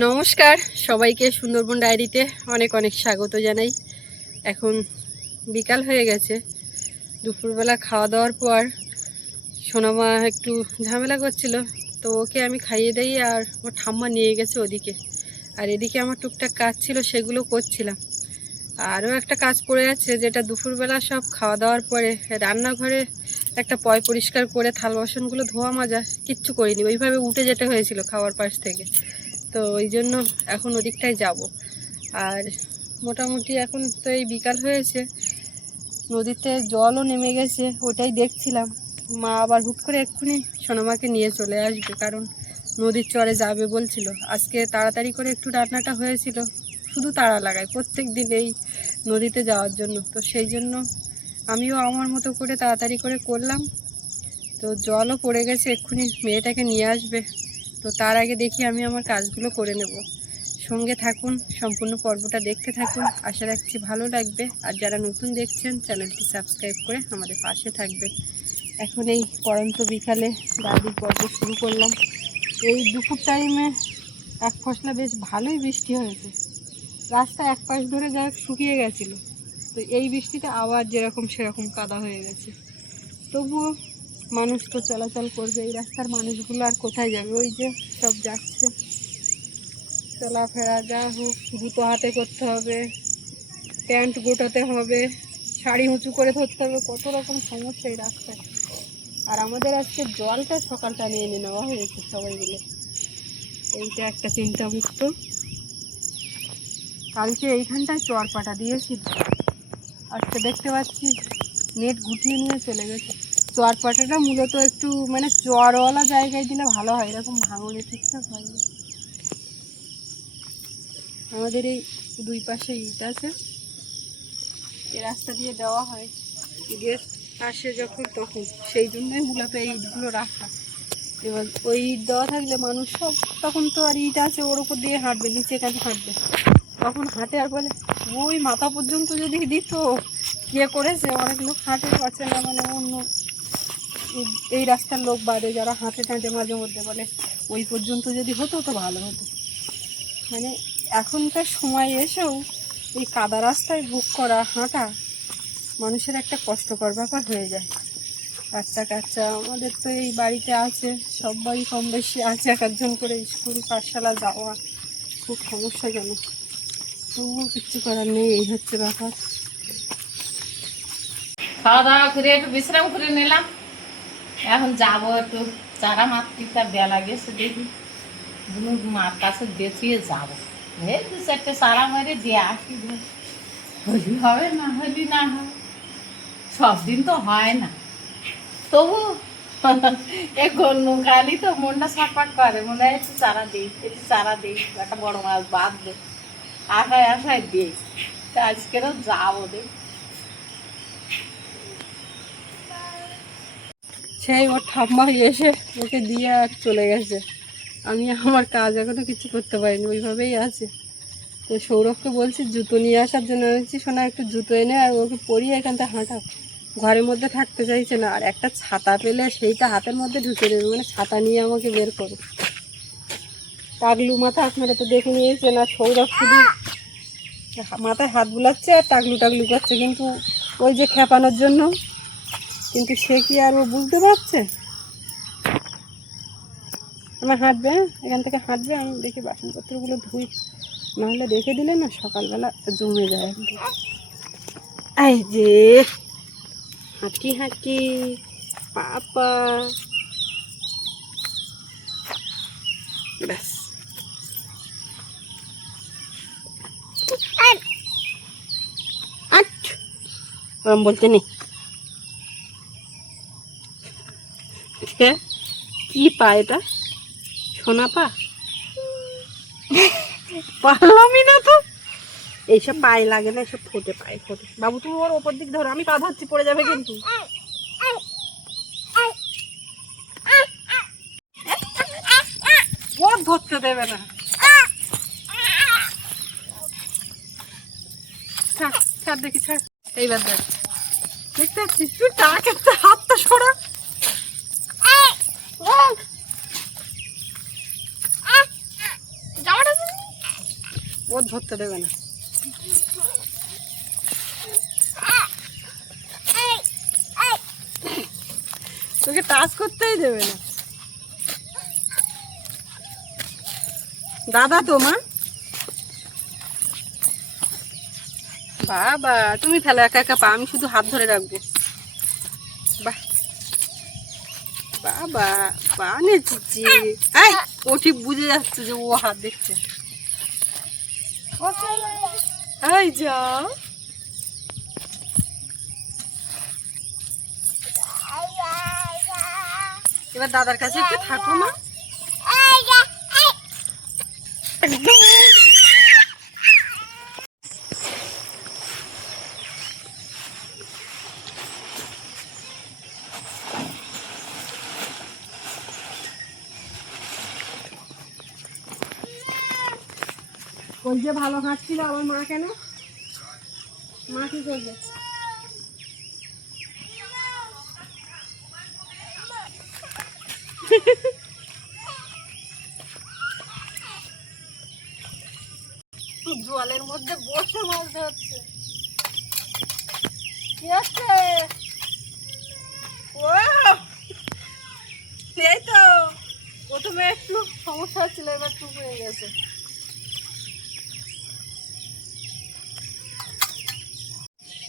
নমস্কার সবাইকে, সুন্দরবন ডায়েরিতে অনেক অনেক স্বাগত জানাই। এখন বিকাল হয়ে গেছে। দুপুরবেলা খাওয়া দাওয়ার পর সোনামা একটু ঝামেলা করছিল, তো ওকে আমি খাইয়ে দিই আর ওর ঠাম্মা নিয়ে গেছে ওদিকে। আর এদিকে আমার টুকটাক কাজ ছিল, সেগুলো করছিলাম। আরও একটা কাজ পড়ে আছে, যেটা দুপুরবেলা সব খাওয়া দাওয়ার পরে রান্নাঘরে একটা পরিষ্কার করে থাল বাসনগুলো ধোয়া মাজা কিচ্ছু করিনি, ওইভাবে উঠে যেতে হয়েছিল খাওয়ার পাশ থেকে। তো ওই জন্য এখন ওদিকটায় যাব। আর মোটামুটি এখন তো এই বিকাল হয়েছে, নদীতে জলও নেমে গেছে, ওটাই দেখছিলাম। মা আবার হুট করে এক্ষুনি সোনামাকে নিয়ে চলে আসবে, কারণ নদীর চরে যাবে বলছিল। আজকে তাড়াতাড়ি করে একটু রান্নাটা হয়েছিল, শুধু তাড়া লাগায় প্রত্যেক দিন এই নদীতে যাওয়ার জন্য। তো সেই জন্য আমিও আমার মতো করে তাড়াতাড়ি করে করলাম। তো জলও পড়ে গেছে, এক্ষুনি মেয়েটাকে নিয়ে আসবে। তো তার আগে দেখি আমি আমার কাজগুলো করে নেব। সঙ্গে থাকুন, সম্পূর্ণ পর্বটা দেখতে থাকুন, আশা রাখছি ভালো লাগবে। আর যারা নতুন দেখছেন চ্যানেলটি সাবস্ক্রাইব করে আমাদের পাশে থাকবেন। এখন এই পড়ন্ত বিকালে দাদির পর্ব শুরু করলাম। এই দুপুর টাইমে এক ফসলা বেশ ভালোই বৃষ্টি হয়েছে, রাস্তা এক পাশ ধরে যা শুকিয়ে গেছিলো। তো এই বৃষ্টিতে আবার যেরকম সেরকম কাদা হয়ে গেছে। তবুও মানুষ তো চলাচল করবে, এই রাস্তার মানুষগুলো আর কোথায় যাবে? ওই যে সব যাচ্ছে, চলাফেরা যা হোক জুতো হাতে করতে হবে, প্যান্ট গোটাতে হবে, শাড়ি উঁচু করে ধরতে হবে, কত রকম সমস্যা এই রাস্তায়। আর আমাদের আজকে জলটা সকালটা নিয়ে নেওয়া হয়েছে সবাই মিলে, এইটা একটা চিন্তামুক্ত। কালকে এইখানটায় চর পাটা দিয়েছিল, আজকে দেখতে পাচ্ছি নেট গুটিয়ে নিয়ে চলে গেছে। চর পাটাটা মূলত একটু মানে চরওয়ালা জায়গায় দিলে ভালো হয়, এরকম ভাঙনে ঠিকঠাক হয়নি। আমাদের এই দুই পাশে ইট আছে, এই রাস্তা দিয়ে দেওয়া হয়, ঈদের আসে যখন তখন, সেই জন্যই মূলত এই ইটগুলো রাখা। এবার ওই ইট দেওয়া থাকলে মানুষ সব, তখন তো আর ইট আছে ওর উপর দিয়ে হাঁটবে, নিচে কাছে হাঁটবে, তখন হাঁটে আর বলে ওই মাথা পর্যন্ত যদি দিত কে করেছে। অনেক লোক হাঁটে পাচ্ছে না, মানে অন্য এই রাস্তার লোক বাদে যারা হাঁটে টাঁটে মাঝে মধ্যে বলে ওই পর্যন্ত যদি হতো তো ভালো হতো। মানে এখনকার সময় এসেও এই কাদা রাস্তায় বুক করা হাঁটা মানুষের একটা কষ্টকর ব্যাপার হয়ে যায়। বাচ্চা কাচ্চা আমাদের তো এই বাড়িতে আছে, সব বাড়ি কম বেশি আছে, এক একজন করে স্কুল পাঠশালা যাওয়া খুব সমস্যাজনক। তবুও কিচ্ছু করার নেই, এই হচ্ছে ব্যাপার। খাওয়া দাওয়া করে একটু বিশ্রাম করে নিলাম। এখন যাবো একটু চারা মারতে, তার বেলা গেছে, দেখি মার কাছে দেখিয়ে যাবো। এই দু চারটে চারা মেরে দিয়ে আসি, হলি হবে না হলি না হবে, সব দিন তো হয় না। তবু এখন কালি তো মনটা ছটফট করে, মনে হয় একটু চারা দিই, একটু চারা দিই, একটা বড় মাছ বাঁধবে, আশায় আশায় দিই। তা আজকেরও যাবো দেখ। সেই ওর ঠাম্মা এসে ওকে দিয়ে আর চলে গেছে। আমি আমার কাজ এখনো কিছু করতে পারিনি, ওইভাবেই আছে। তো সৌরভকে বলছি জুতো নিয়ে আসার জন্য, বলছি শোনা একটু জুতো এনে আর ওকে পরিয়ে এখানটা হাঁটা। ঘরের মধ্যে থাকতে চাইছে না, আর একটা ছাতা পেলে সেইটা হাতের মধ্যে ঢুকে দেবে, মানে ছাতা নিয়ে আমাকে বের করো। টাগলু মাথা আপনারা তো দেখে নিয়েছেন, আর সৌরভ শুধু মাথায় হাত বুলাচ্ছে আর টাগলু টাগলু করছে, কিন্তু ওই যে খেপানোর জন্য। কিন্তু সে কি আর ও বুঝতে পারছে? আমার হাঁটবে, এখান থেকে হাঁটবে, আমি দেখি বাসনপত্রগুলো ধুই, নাহলে রেখে দিলে না সকালবেলা জমে যায় একদম। এই যে হাঁটি হাঁটি পাপা, ব্যাস। ওরম বলতে নেই। কি পা এটা? সোনা পা? পারলামই না তো। এইসব পায়ে লাগে না, এসব ফোটে, পায়ে ফোটে। বাবু তুমি ওর ওপর দিক ধরো, আমি পা ধরছি, পড়ে যাবে কিন্তু। ও ধরতে দেবে না। ছাড় ছাড় দেখি, ছাড়। এইবার দেখ, দেখতে পাচ্ছিস তুই টাক একটা হাতটা সরা। জামাটা ও ধরতে দেবে না। তোকে টাচ করতেই দেবে না। দাদা তো মা, বাবা তুমি ফেলো একা একা পা, আমি শুধু হাত ধরে রাখবো। বাহ বাবা পা নেচেছি। এই ও ঠিক বুঝে যাচ্ছে যে ও হাত দেখছে। এই যা, এবার দাদার কাছে একটু থাকো মা। ওই যে ভালো হাঁটছিল আমার মা, কেন মা কি করবে? জলের মধ্যে বসে মাছ ধরছে। কি হচ্ছে? ও এই তো প্রথমে একটু সমস্যা হচ্ছিল, এবার টুক হয়ে গেছে।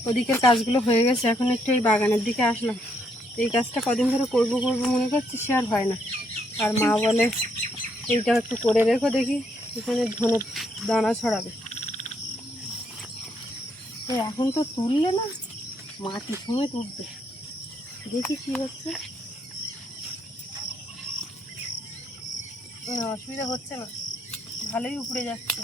ওদিকের কাজগুলো হয়ে গেছে, এখন একটু এই বাগানের দিকে আসলাম। এই কাজটা কদিন ধরে করবো করবো মনে করছি, সে আর হয় না। আর মা বলে এইটা একটু করে রেখো, দেখি এখানে ধনে দানা ছড়াবে। তো এখন তো তুললে না, মাটির সময় তুলবে, দেখি কি হচ্ছে। অসুবিধা হচ্ছে না, ভালোই উপড়ে যাচ্ছে।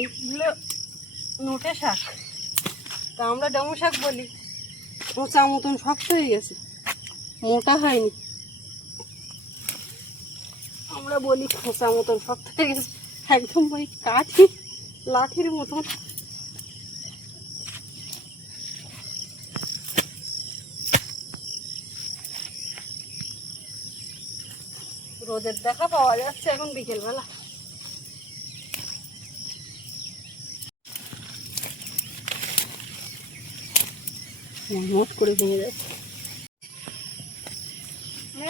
এইগুলো নোটে শাক, তা আমরা ডেমো শাক বলি। মোচা মতন শক্ত হয়ে গেছে, মোটা হয়নি। আমরা বলি খোঁচা মতন শক্ত হয়ে গেছে, একদম ওই কাঠি লাঠির মতন। রোদের দেখা পাওয়া যাচ্ছে এখন বিকেলবেলা। মোট করে ভেঙে যাচ্ছে।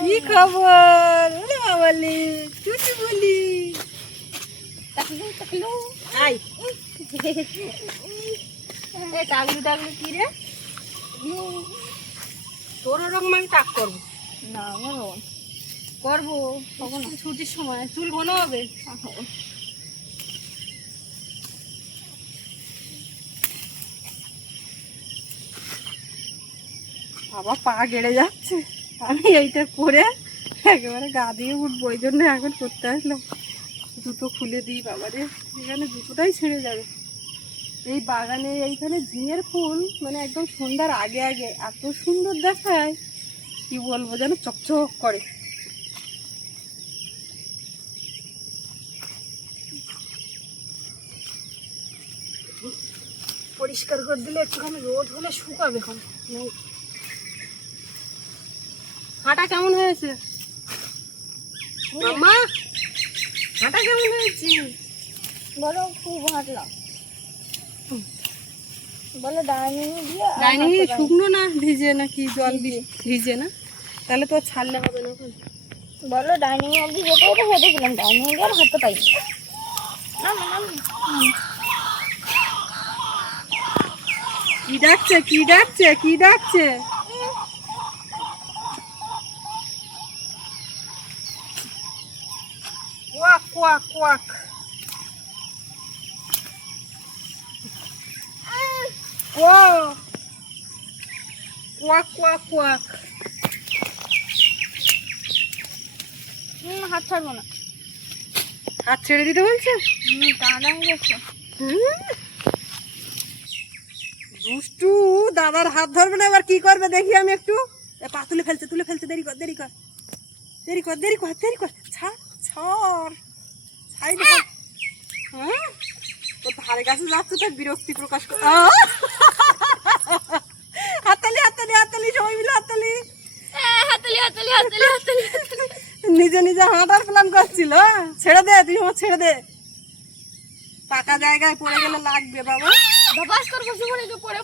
কি খবর? ওরে বাবালি, টুটি বলি। আই এই টাগলু টাগলু কি রে? তোর ওরকম আমি টাক করবো না, করবো কখন? ছুটির সময় চুল ঘন হবে। বাবা পা গেড়ে যাচ্ছে, আমি এইটা করে একেবারে গা দিয়ে উঠবো, ওই জন্য এখন করতে আসলাম। জুতো খুলে দিই বাবারে, এখানে জুতোটাই ছেড়ে যাবে। এই বাগানে এইখানে ঝিঙের ফুল মানে একদম সন্ধ্যার আগে আগে এত সুন্দর দেখায়, কি বলবো, যেন চকচক করে। পরিষ্কার করে দিলে একটুখানি রোদ হলে শুকাবে। এখন হাঁটা কেমন হয়েছে মামা? হাঁটা কেমন হয়েছে বলো? খুব হাঁটলাম। বলো ডাইনিং শুকনো না ভিজে নাকি জল ভিজে না? তাহলে তো ছাড়লে হবে না। বলো ডাইনিং অবধি যেতে হতো, হেঁটেছিলাম, ডাইনিং আর হাঁটতে পারি না। কি ডাকছে কি ডাকছে কি ডাকছে? Quack quack quack. Quack quack quack. হাত ছাড়বো না। হাত ছেড়ে দিতে বলছে? টানা গেছে। দুষ্টু দাদার হাত ধরবে না, এবার কি করবে দেখি আমি একটু। পা তুলে ফেলছে তুলে ফেলছে, দেরি কর দেরি কর দেরি কর দেরি কর দেরি কর। ছাড় ছাড় সাইডে। হ্যাঁ তোর ধারে কাছে যাচ্ছে তো বিরক্তি প্রকাশ কর। হাততালি হাততালি হাততালি, সবাই মিলে হাততালি। হাততালি হাততালি হাততালি হাততালি। নিজে নিজে হাঁটার প্ল্যান করছিল। ছেড়ে দে, তুই আমার ছেড়ে দে, পাকা জায়গায় পড়ে গেলে লাগবে বাবা। ধপাস করে বসে পড়ে তো পড়ে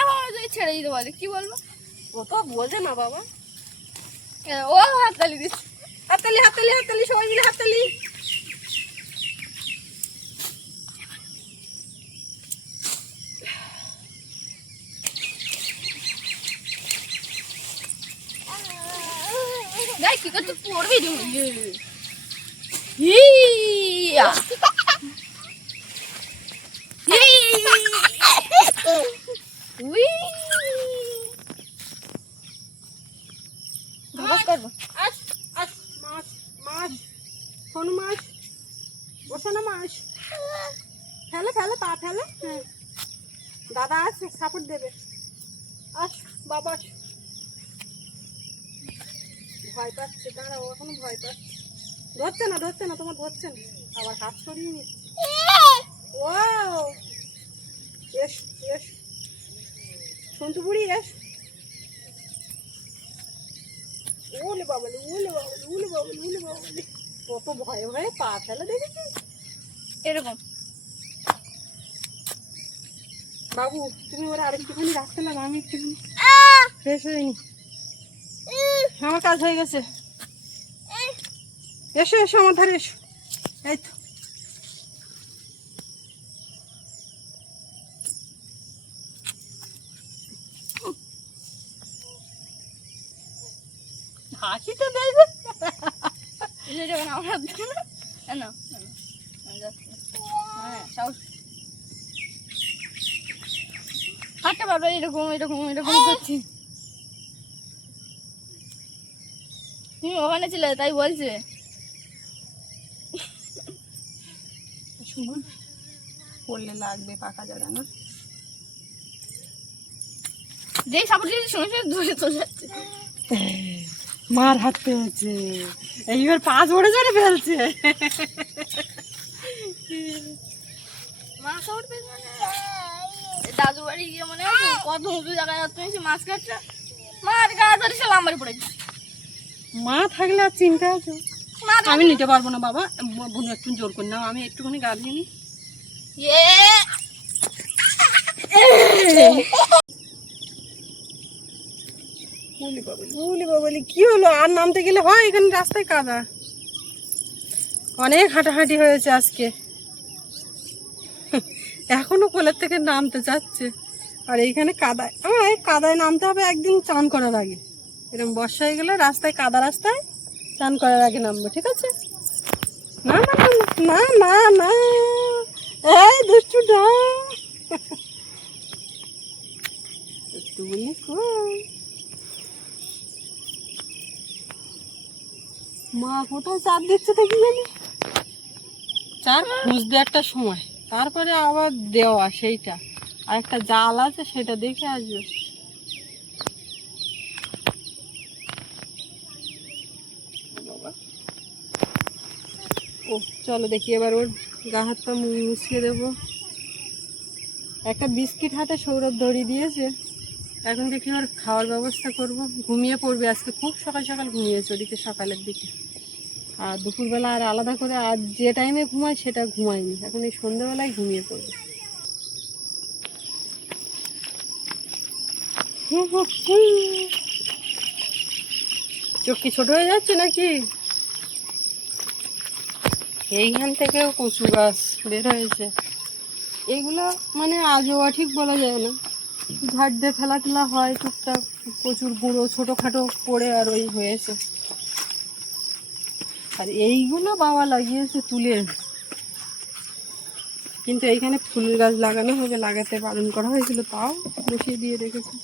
আমার যদি ছেড়ে দিতে বলে কি বলবো? ও তো বোঝে না বাবা। ও হাততালি দিচ্ছে। হাততালি হাততালি হাততালি, সবাই মিলে হাততালি। দেখ কি করতে পড়বি হিয়া উই ধপাস করবো। আস আস, মাছ মাছ, শোনো মাছ, বসে না মাছ, ফেলে ফেলে পা ফেলে। হ্যাঁ, দাদা আছে সাপোর্ট দেবে। আস বাবা, আস। ভয় পাচ্ছে, দাঁড়াও, এখনো ভয় পাচ্ছে। ধরছে না ধরছে না, তোমার ধরছে না, আবার হাত সরিয়ে নিচ্ছে। ও এস এস, সন্তু বুড়ি এস। ওলে বাবালে, ওলে বাবালে, ওলে বাবালে, ওলে বাবালে, কত ভয়ে ভয়ে পা ফেলে দেখেছিস? এরকম বাবু তুমি ওরা আরেকটুখানি রাখতে না, আমি একটুখানি ফ্রেশ হয়ে নি। আমার কাজ হয়ে গেছে। এসো এসো আমার ধারে এসো। এই তো হাসি তো দেবে। আমার না হ্যাঁ সাহস হাঁটতে পারবে এরকম এরকম এরকম করছি। তুমি ওখানে ছিলে তাই বলছে। শুনুন, পড়লে লাগবে পাকা জায়গা না। যেই সাপোর্ট দিয়েছি শুনে শুনে দূরে চলে যাচ্ছে। মার হাত পেয়েছে, এইবার পা জোরে জোরে ফেলছে। মা সাপোর্ট পেয়েছে মানে দাদু বাড়ি গিয়ে মনে আছে কত উঁচু জায়গায় তুমি মাছ কাটছে, মার গায়ে ধরে সে লাম্বারি পড়ে গেছে। মা থাকলে আর চিন্তা আছে। মা আমি নিতে পারবো না বাবা, বোন একটু জোর করে নাও, আমি একটুখানি গা দিয়ে নি। কি হলো, আর নামতে গেলে হয়? এখানে রাস্তায় কাদা, অনেক হাঁটাহাঁটি হয়েছে আজকে। এখনো কোলের থেকে নামতে চাচ্ছে, আর এইখানে কাদায়, আমার এই কাদায় নামতে হবে একদিন চান করার আগে। এরকম বর্ষা হয়ে গেলে রাস্তায় কাদা, রাস্তায় চান করার আগে নামবো, ঠিক আছে? না না না না না, এই দুষ্টুটা, দুষ্টু বলি কই? মা কোথায় চার দিচ্ছে দেখি জানি, চার খুঁজতে একটা সময়, তারপরে আবার দেওয়া সেইটা, আর একটা জাল আছে সেটা দেখে আসবে। ও চলো দেখি এবার ওর গা হাত পা মুছিয়ে দেবো। একটা বিস্কিট হাতে সৌরভ ধরিয়ে দিয়েছে, এখন দেখি ওর খাওয়ার ব্যবস্থা করব। ঘুমিয়ে পড়বে আজকে, খুব সকাল সকাল ঘুমিয়েছে, ওদিকে সকালের দিকে। আর দুপুরবেলা আর আলাদা করে আর যে টাইমে ঘুমায় সেটা ঘুমায়নি, এখন এই সন্ধ্যেবেলায় ঘুমিয়ে পড়বে। চোখ কি ছোট হয়ে যাচ্ছে নাকি? এইখান থেকেও কচু গাছ বের হয়েছে, এগুলো মানে আজও ঠিক বলা যায় না, ঝাড় দিয়ে ফেলা টেলা হয় টুকটাক, প্রচুর গুঁড়ো ছোটোখাটো পড়ে আর ওই হয়েছে। আর এইগুলো বাবা লাগিয়েছে তুলে, কিন্তু এইখানে ফুল গাছ লাগানো হবে, লাগাতে বারণ করা হয়েছিল, তাও বসিয়ে দিয়ে রেখেছে।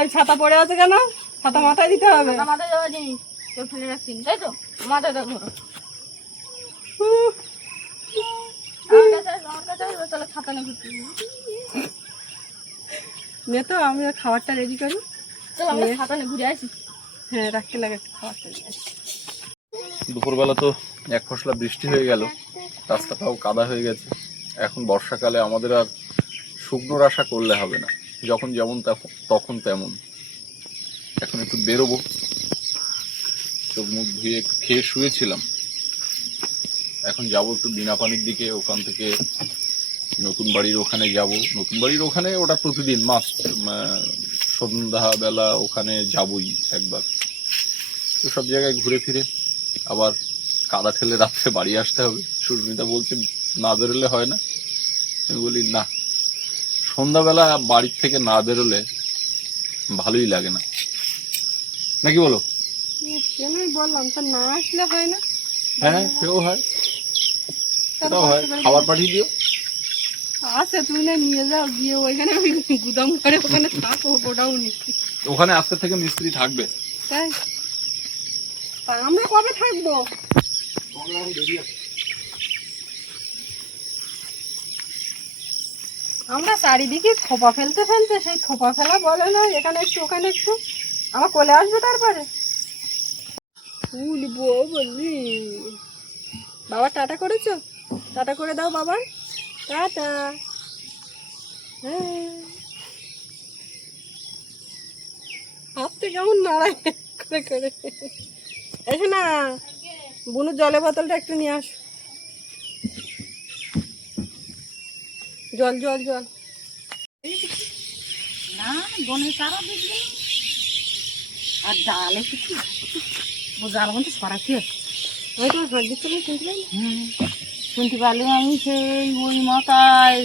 এই ছাতা পড়ে আছে কেন? ছাতা মাথায় দিতে হবে। মাথায় দেওয়া জিনিস কেউ ফেলে রাখছেন তাই তো, মাথায় দেখো আমার কাছে আসবে তাহলে খাতা না ঘুরতে নে তো, আমি খাবারটা রেডি করি। চলো আমরা খাতা না ঘুরে আসি। হ্যাঁ রাখতে লাগে খাবারটা রেডি আসি। দুপুরবেলা তো এক ফসলা বৃষ্টি হয়ে গেল, রাস্তাটাও কাদা হয়ে গেছে। এখন বর্ষাকালে আমাদের আর শুকনোর আশা করলে হবে না, যখন যেমন তখন তেমন। এখন একটু বেরোবো, চোখ মুখ ধুয়ে একটু খেয়ে শুয়েছিলাম। এখন যাবো একটু বিনা পানির দিকে, ওখান থেকে নতুন বাড়ির ওখানে যাব। নতুন বাড়ির ওখানে ওটা প্রতিদিন মাস্ট, সন্ধ্যাবেলা ওখানে যাবই একবার। তো সব জায়গায় ঘুরে ফিরে আবার কাদা ঠেলে রাত্রে বাড়ি আসতে হবে। সুস্মিতা বলছে না বেরোলে হয় না। আমি বলি না, সন্ধ্যাবেলা বাড়ির থেকে না বেরোলে ভালোই লাগে না, নাকি বলো? কেন বললাম তো, না আসলে হয় না। হ্যাঁ, সেও হয়, সেটাও হয়। খাবার পাঠিয়ে দিও। আচ্ছা, তুমি না নিয়ে যাও, গিয়ে ওইখানে ওই গুদাম ঘরে ওখানে থাকো, ওটাও নি। ওখানে আজকে থেকে মিস্ত্রি থাকবে। তাই? তা আমরা কবে থাকবো? আমরা চারিদিকে থোপা ফেলতে ফেলতে সেই থোপা ফেলা বলে না, এখানে একটু ওখানে একটু, আমার কোলে আসবে তারপরে উঠবো বললি। বাবা টাটা করেছো? টাটা করে দাও বাবার, টাটা। হ্যাঁ, হাতটা কেমন নাড়ায় করে করে। এসো না, বুনু জলের বোতলটা একটু নিয়ে আসো। জল জল জল। না বনের চারা দেখবে আর ডালে কিছু ও জাল কিন্তু সরাচ্ছি। ওই তোমার হাত দিচ্ছে না, শুনতে পাই না। শুনতে পারলে আমি সেই ওই মাথায়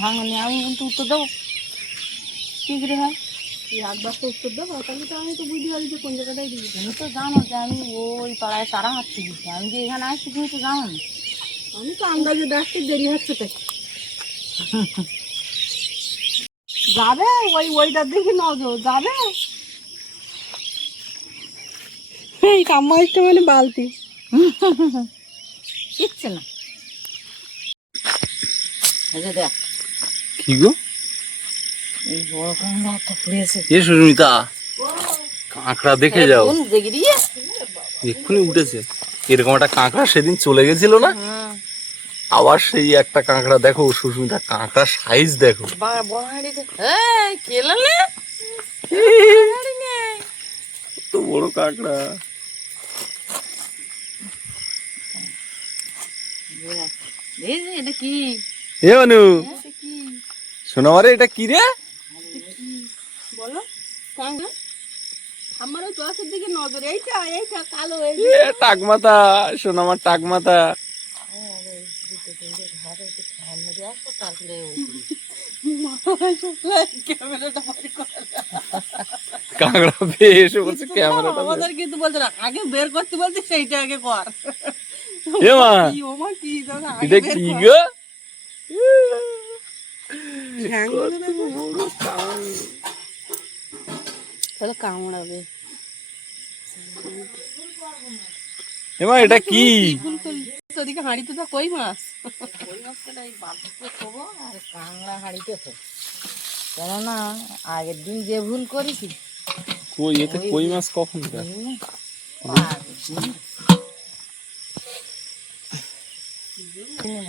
ভাঙনে আমি কিন্তু উত্তর দেবো কি করে হয়। একবার তো উত্তর দেবো, তাহলে তো আমি তো বুঝতে পারি যে কোন জায়গাটায় দিবি। তুমি তো জানো যে আমি ওই পাড়ায় চারা হাঁটতে দিচ্ছি, আমি যে এখানে আসছি তুমি তো জানো না। আমি তো আন্দাজে দেখছি দেরি হচ্ছে তাই। যাবে ওই ওইটার দেখি নজর যাবে। এই কাম্মা আসতে মানে বালতি কিচ্ছে না। এই যে দেখ কি গো? এই বড় কাঁকড়া একটা পড়েছে। এ সুস্মিতা, কাঁকড়া দেখে যাও। দেখি দিয়ে এক্ষুনি উঠেছে। এরকম একটা কাঁকড়া সেদিন চলে গেছিল না, আবার সেই একটা কাঁকড়া দেখো সুস্মিতা, কাঁকড়া সাইজ দেখো। বড় হাঁড়িতে এই কেলালে তো বড় কাঁকড়া। এই যে এটা কি এ মানু, কি শোনা মারে, এটা কি রে? বলো কাঙ্গা। আমার ওই গাছের দিকে নজর, এইটা এইটা কালো এই এ টাকমাতা, শোনা আমার টাকমাতা। ক্যামেরাটা কাঁকড়া পেয়ে এসে বলছে ক্যামেরাটা। আমাদের কিন্তু বলছে না, আগে বের করতে বলছে সেইটা আগে কর। এ মা, কি ও মা কি দাও না, এটা কি গো? তাহলে কামড়াবে। এ মা, এটা কি? ওদিকে হাঁড়িতে তো কই মাছ। ওই মাছটা এই বালতিতে থবো আর কাঁকড়া হাঁড়িতে থবো, কেননা আগের দিন যে ভুল করেছি কই এতে কই মাছ কখন দেয়?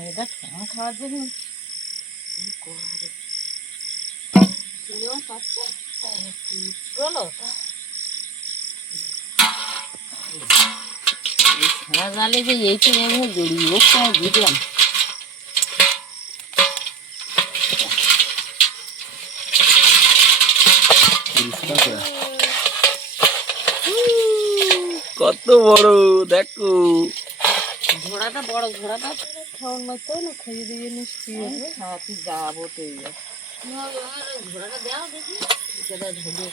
এটা খাওয়ার জন্য চলো ছাড়া জালে যে এইটা এমনি জড়িয়ে বুঝলাম। কত বড় দেখো। ঘোড়াটা বড়, ঘোড়াটা খাওয়ার মাছ না, খাইয়ে দিয়ে মিষ্টি খাওয়াতে যাবো তো ঘোড়াটা দেওয়া দেখি সেটা ধরে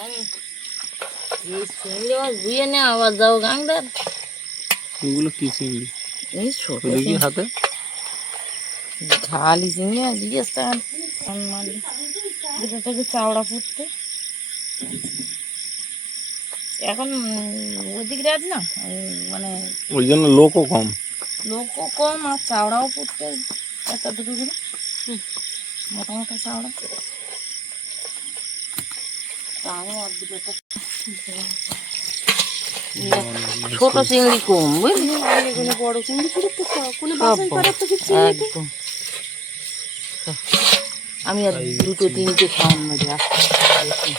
আমি এই চিংড়ি মাছ ধুয়ে নে আবার যাও গাংদার। এগুলো কি চিংড়ি? এই ছোট দেখি হাতে। খালি চিংড়ি মাছ জিজ্ঞেস মানে দুটোটাকে চাওড়া ফুটতে এখন ওদিক রাত না, মানে ওই জন্য লোকও কম। লোকও কম আর চাওড়াও ফুটতে একটা দুটো করে মোটা মোটা চাওড়া। আমি আর দুটো ছোট চিংড়ি কম বুঝলি, কোনো বড় চিংড়ি ফিরে তো কোনো বাসাই করার তো কিছু নেই তো। একদম আমি আর দুটো তিনটে খাওয়ান মেরে আসছি।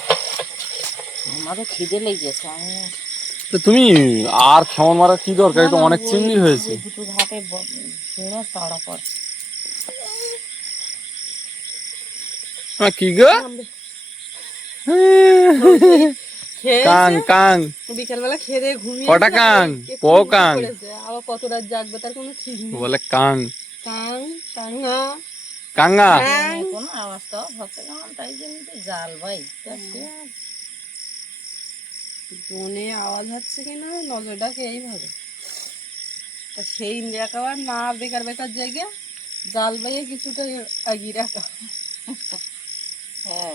আমারও খিদে লেগেছে, আমি তো তুমি আর খাওয়ার মারার কি দরকার, এটা অনেক চিংড়ি হয়েছে। দুটো ঘাটে ঝিঙে তাড়া পড়। কি গো কাং কাং বিকেলবেলা খেয়ে দিয়ে ঘুমিয়ে কটা কাং? প কাং আবার কত রাত জাগবে তার কোনো ঠিক নেই। বলে কাং কাং কাঙ্গা কাঙ্গা। কোনো আওয়াজটাও হচ্ছে না, তাই জন্য তো জাল ভাই। বনে আওয়াজ হচ্ছে কিনা নজরটাকে এইভাবে, তা সেই দেখাবার না বেকার বেকার জায়গা জাল বাইয়ে কিছুটা আগিয়ে রাখা। হ্যাঁ